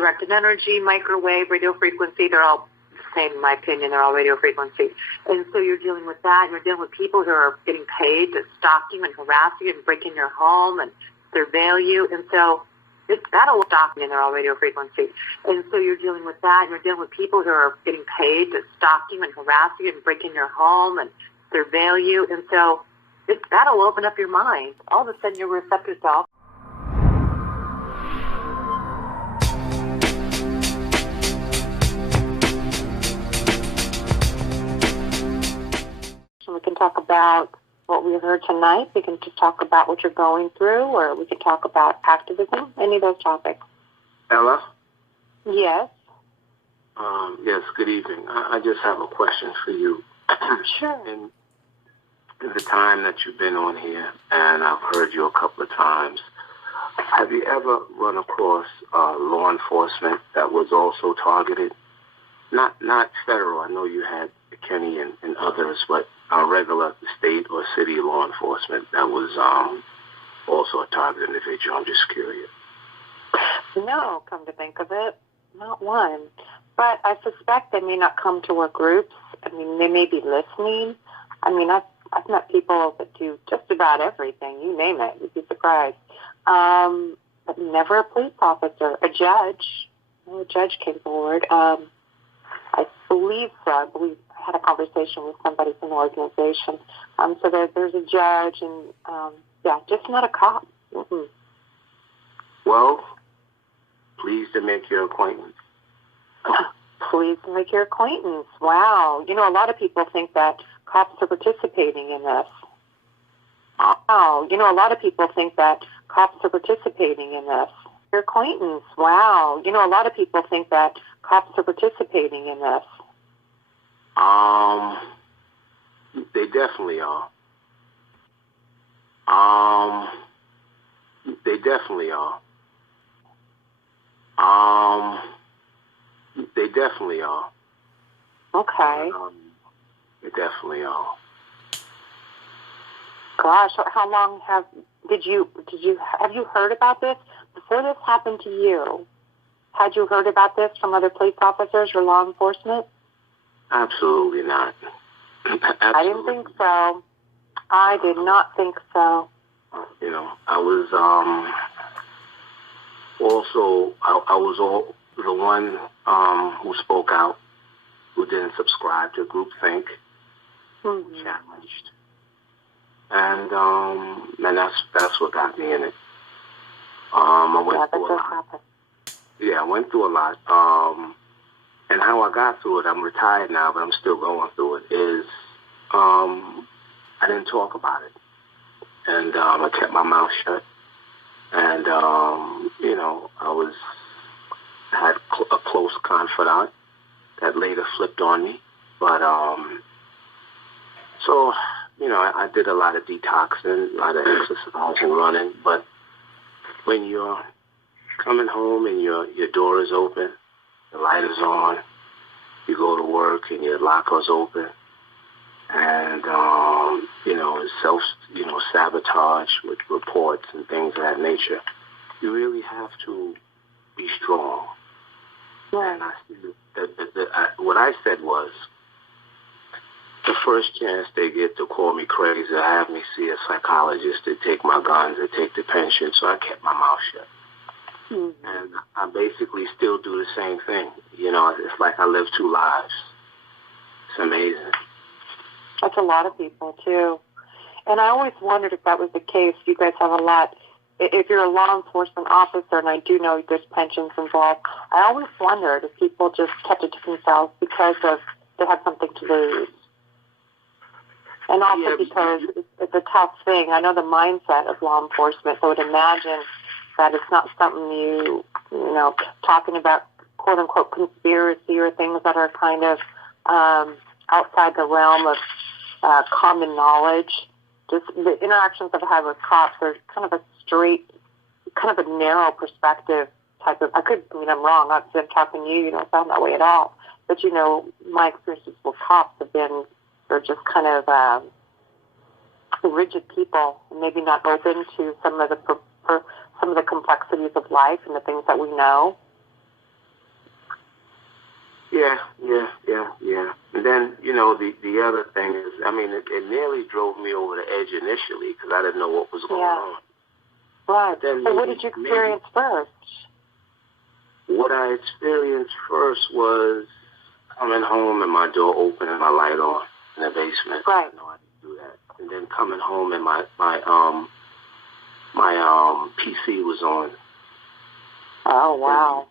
directed energy, microwave, radio frequency, they're all the same in my opinion. They're all radio frequency. And so you're dealing with that, and you're dealing with people who are getting paid to stalk you and harass you and break in your home and surveil you. And so it's battle stalking, and they're all radio frequency. And so you're dealing with that, and you're dealing with people who are getting paid to stalk you and harass you and break in your home and surveil you. And so that'll open up your mind. All of a sudden, you'll reset yourself. We can talk about what we heard tonight. We can just talk about what you're going through, or we can talk about activism, any of those topics. Ella? Yes? Yes, good evening. I just have a question for you. Sure. In the time that you've been on here, and I've heard you a couple of times, have you ever run across law enforcement that was also targeted? Not federal. I know you had Kenny and others, but regular state or city law enforcement that was also a targeted individual. I'm just curious. No, come to think of it, not one. But I suspect they may not come to our groups. I mean, they may be listening. I mean, I've met people that do just about everything. You name it. You'd be surprised. But never a police officer. A judge. A judge came forward. I believe so. I believe I had a conversation with somebody from the organization. So there's a judge, and just not a cop. Mm-mm. Well, pleased to make your acquaintance. Pleased to make your acquaintance. Wow. You know, a lot of people think that cops are participating in this. Wow. You know, a lot of people think that cops are participating in this. Your acquaintance. Wow. You know, a lot of people think that cops are participating in this. They definitely are. They definitely are. They definitely are. Okay. They definitely are. Gosh, how long have you heard about this before this happened to you? Had you heard about this from other police officers or law enforcement? Absolutely not. Absolutely. I didn't think so. I did not think so. You know, I was I was the one who spoke out, who didn't subscribe to groupthink, challenged, and that's what got me in it. I went through a lot. Yeah, I went through a lot. And how I got through it, I'm retired now, but I'm still going through it, is I didn't talk about it. And I kept my mouth shut. And, you know, I had a close confidant that later flipped on me. But, so, you know, I did a lot of detoxing, a lot of exercise and running. But when you're coming home and your door is open, the light is on, you go to work and your locker's open, and, you know, sabotage with reports and things of that nature, you really have to be strong. Yeah. And what I said was, the first chance they get to call me crazy, or have me see a psychologist, to take my guns, or take the pension, so I kept my mouth shut. Mm-hmm. And I basically still do the same thing. You know, it's like I live two lives. It's amazing. That's a lot of people, too. And I always wondered if that was the case. You guys have a lot. If you're a law enforcement officer, and I do know there's pensions involved, I always wondered if people just kept it to themselves because they had something to lose. And also because it's a tough thing. I know the mindset of law enforcement, so I would imagine that it's not something you know, talking about quote-unquote conspiracy or things that are kind of outside the realm of common knowledge. Just the interactions I've had with cops are kind of a straight, kind of a narrow perspective type of, I'm wrong, not I'm talking to you, you don't sound that way at all. But, you know, my experiences with cops they're just kind of rigid people, maybe not open to some of the complexities of life and the things that we know. Yeah. And then, the other thing is, it nearly drove me over the edge initially because I didn't know what was going on. Right. So what did you experience first? What I experienced first was coming home and my door open and my light on in the basement. Right. I didn't do that. And then coming home and my PC was on. Oh, wow.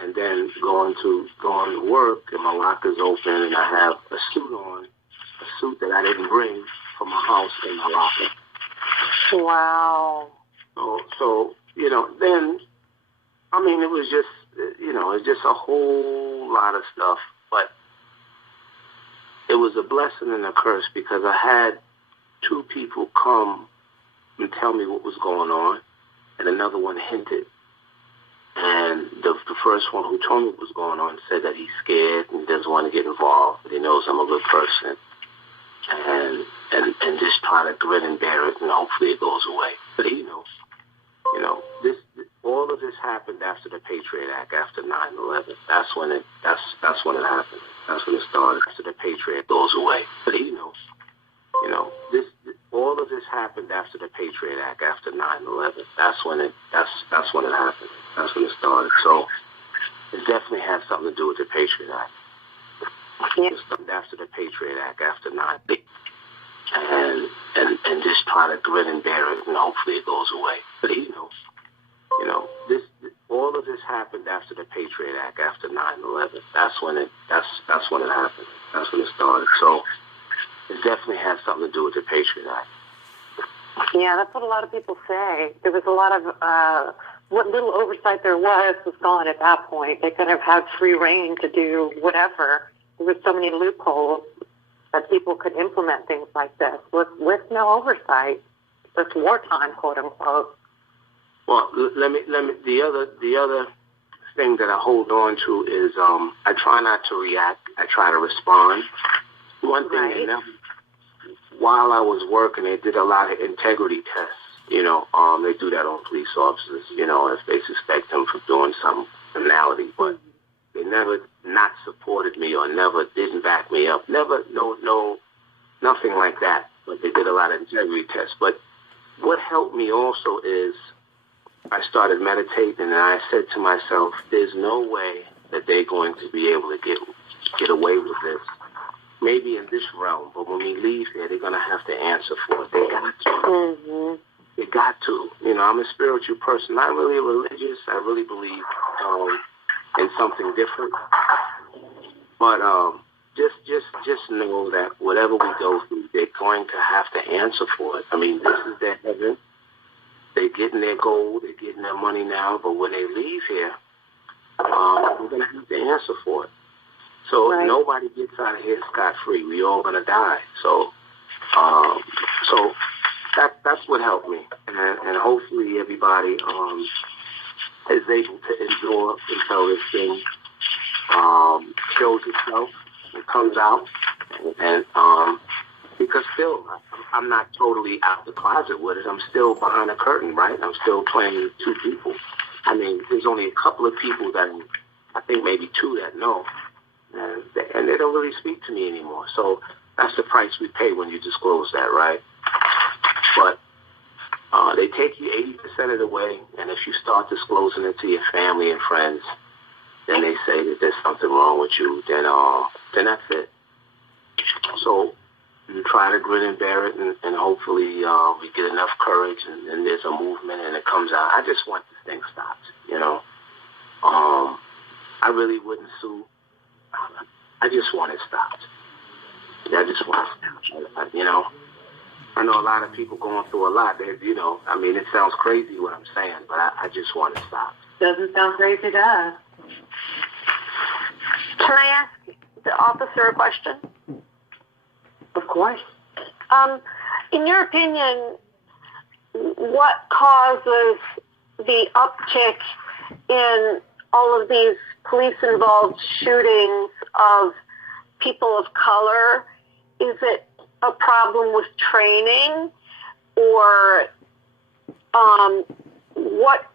And then going to work and my locker's open and I have a suit on, a suit that I didn't bring from my house in my locker. Wow. So then, it was just, it's just a whole lot of stuff. But it was a blessing and a curse because I had two people come and tell me what was going on, and another one hinted. And the first one who told me what was going on said that he's scared and doesn't want to get involved, but he knows I'm a good person. And just try to grin and bear it, and hopefully it goes away. But all of this happened after the Patriot Act, after 9/11. That's when it happened. That's when it started. After the Patriot goes away. But all of this happened after the Patriot Act, after 9/11. That's when it happened. That's when it started. So it definitely had something to do with the Patriot Act. Yeah. After the Patriot Act, after 9/11. And just try to grin and bear it, and hopefully it goes away. But all of this happened after the Patriot Act, after 9/11. That's when it happened. That's when it started. So it definitely had something to do with the Patriot Act. Yeah, that's what a lot of people say. There was a lot of what little oversight there was gone at that point. They could have had free reign to do whatever. There were so many loopholes that people could implement things like this with no oversight. It's wartime, quote unquote. Well, let me. The other thing that I hold on to is I try not to react. I try to respond. One thing, right. While I was working, they did a lot of integrity tests. They do that on police officers. If they suspect them for doing some criminality, but they never not supported me or never didn't back me up. Never, nothing like that. But they did a lot of integrity tests. But what helped me also is I started meditating, and I said to myself, "There's no way that they're going to be able to get away with this. Maybe in this realm, but when we leave here, they're going to have to answer for it. They got to. Mm-hmm. They got to. I'm a spiritual person, not really religious. I really believe in something different. But just know that whatever we go through, they're going to have to answer for it. This is their heaven. They're getting their gold. They're getting their money now. But when they leave here, we're going to have to answer for it. So right. Nobody gets out of here scot-free. We all going to die. So that's what helped me. And hopefully everybody is able to endure until this thing shows itself and comes out. And because still, I'm not totally out the closet with it. I'm still behind a curtain, right? I'm still playing two people. There's only a couple of people that, I think maybe two that know. And they don't really speak to me anymore. So that's the price we pay when you disclose that, right? But they take you 80% of the way, and if you start disclosing it to your family and friends, then they say that there's something wrong with you, then that's it. So you try to grin and bear it, and hopefully we get enough courage, and there's a movement, and it comes out. I just want this thing stopped, I really wouldn't sue. I just want it stopped. I just want it stopped. I know a lot of people going through a lot. It sounds crazy what I'm saying, but I just want it stopped. Doesn't sound crazy to us. Can I ask the officer a question? Of course. In your opinion, what causes the uptick in all of these police-involved shootings of people of color? Is it a problem with training, or what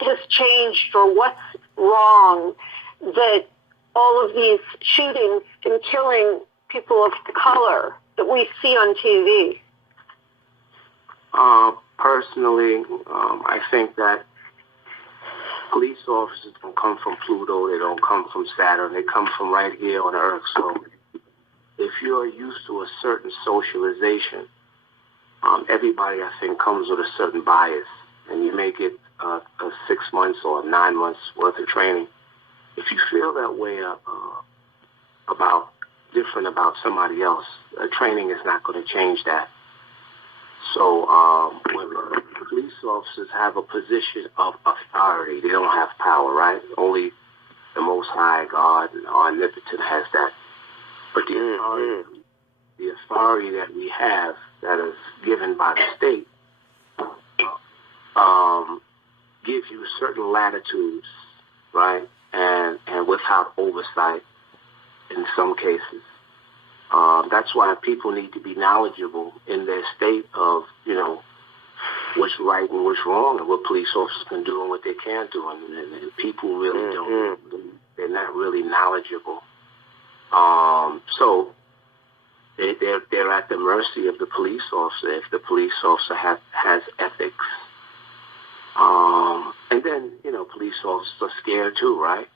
has changed, or what's wrong that all of these shootings and killing people of color that we see on TV? Personally, I think that police officers don't come from Pluto. They don't come from Saturn. They come from right here on Earth. So if you're used to a certain socialization, everybody, I think, comes with a certain bias. And you may get a 6 months or 9 months worth of training. If you feel that way different about somebody else, training is not going to change that. So when police officers have a position of authority, they don't have power, right? Only the Most High God and Omnipotent has that. But the authority that we have, that is given by the state, gives you certain latitudes, right? And without oversight in some cases. That's why people need to be knowledgeable in their state of, what's right and what's wrong and what police officers can do and what they can't do. And people really don't. They're not really knowledgeable. So they're at the mercy of the police officer if the police officer has ethics. And then, police officers are scared too, right?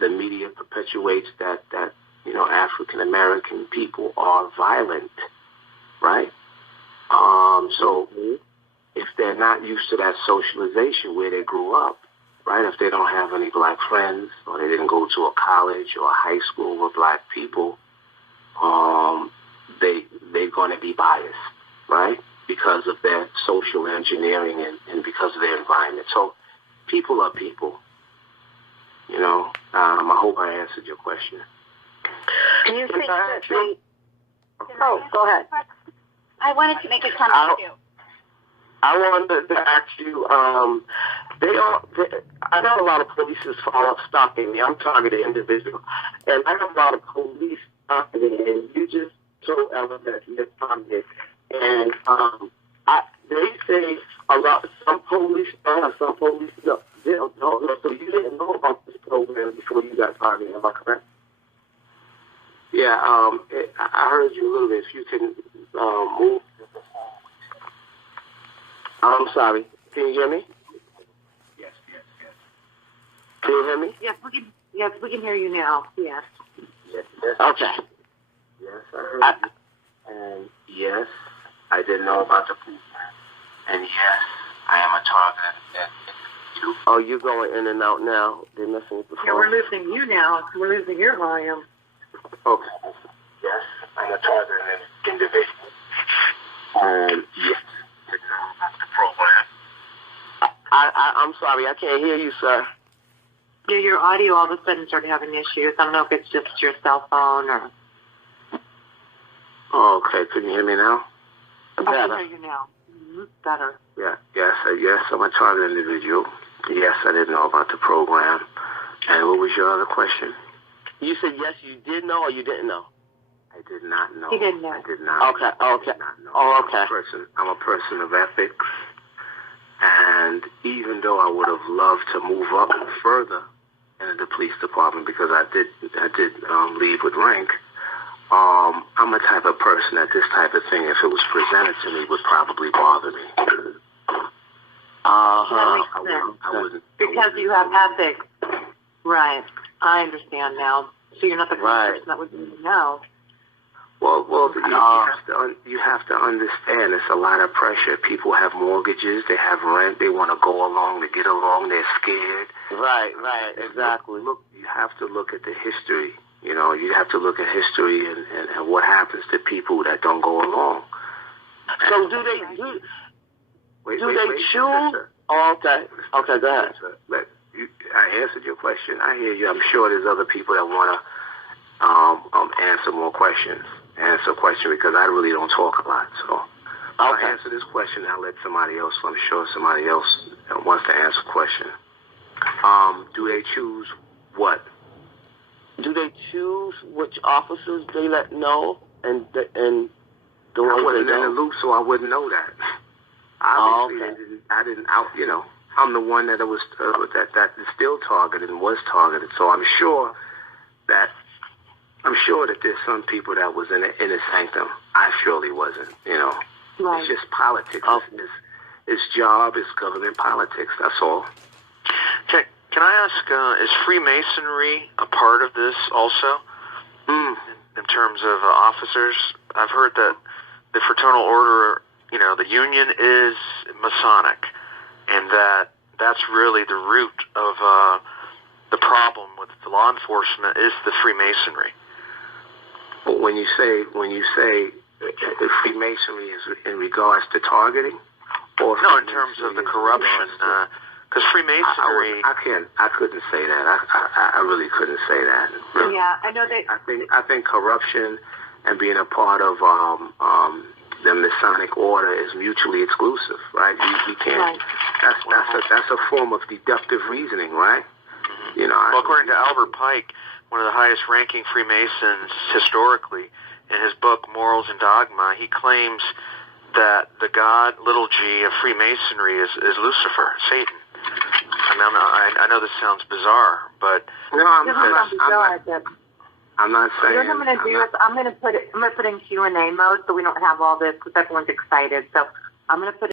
The media perpetuates that African American people are violent, right? So if they're not used to that socialization where they grew up, right? If they don't have any black friends or they didn't go to a college or a high school with black people, they're going to be biased, right? Because of their social engineering and because of their environment. So people are people, I hope I answered your question. Do you think that go ahead. I wanted to make a comment too. I wanted to ask you, I know a lot of police follow stalking me. I'm targeted individual. And I know a lot of police stalking me, and you just told Ellen that you're targeted. And they say some police don't. So you didn't know about this program before you got targeted, am I correct? Yeah, I heard you a little bit. If you can move. I'm sorry. Can you hear me? Yes. Can you hear me? Yes, we can hear you now. Yes. Yes. Okay. Yes, I heard you. And yes, I didn't know about the program. And yes, I am a target. Oh, you're going in and out now. They're messing with the phone. Yeah, we're losing you now. We're losing your volume. Okay. Yes, I'm a target individual. Yes, I didn't know about the program. I'm sorry, I can't hear you, sir. Yeah, your audio all of a sudden started having issues. I don't know if it's just your cell phone or... Oh, okay. Can you hear me now? I can hear you now. Better. Yeah. Yes, I'm a target individual. Yes, I didn't know about the program. And what was your other question? You said yes, you did know or you didn't know? I did not know. He didn't know. I did not. Okay. I did not know. Oh, okay. I'm a person of ethics. And even though I would have loved to move up further in the police department because I did leave with rank, I'm a type of person that this type of thing, if it was presented to me, would probably bother me. That makes sense. Because you have ethics. Right. I understand now. So you're not the kind of person that would know. Well, you have to understand it's a lot of pressure. People have mortgages, they have rent, they want to go along, to get along, they're scared. Right, exactly. Look, you have to look at the history. You have to look at history and what happens to people that don't go along. So do they choose? Oh, okay. Okay, go ahead. I answered your question. I hear you. I'm sure there's other people that want to answer more questions. Answer a question because I really don't talk a lot. So I'll answer this question. I'll let somebody else. I'm sure somebody else wants to answer a question. Do they choose what? Do they choose which officers they let know and the ones I wasn't they in the don't? loop, so I wouldn't know that. Obviously, I didn't out. I'm the one that was that is still targeted and was targeted. So I'm sure that there's some people that was in the sanctum. I surely wasn't. You know, Right. it's just politics. It's job. It's government politics. That's all. Okay. Can I ask, is Freemasonry a part of this also? In terms of officers? I've heard that the Fraternal Order, you know, the Union is Masonic, and that's really the root of the problem with the law enforcement is the Freemasonry. When you say Freemasonry is in regards to targeting, or no, in terms of the corruption, because Freemasonry, I couldn't say that. I really couldn't say that. Really. Yeah, I know that. I think corruption and being a part of the Masonic order is mutually exclusive, right? You can't. Right. That's a form of deductive reasoning, right? You know. Well, according to Albert Pike, one of the highest-ranking Freemasons historically, in his book Morals and Dogma, he claims that the god, little g, of Freemasonry is Lucifer, Satan. I know this sounds bizarre, but no, I'm not saying. What I'm going to do is I'm going to put in Q&A mode so we don't have all this because everyone's excited. So I'm going to put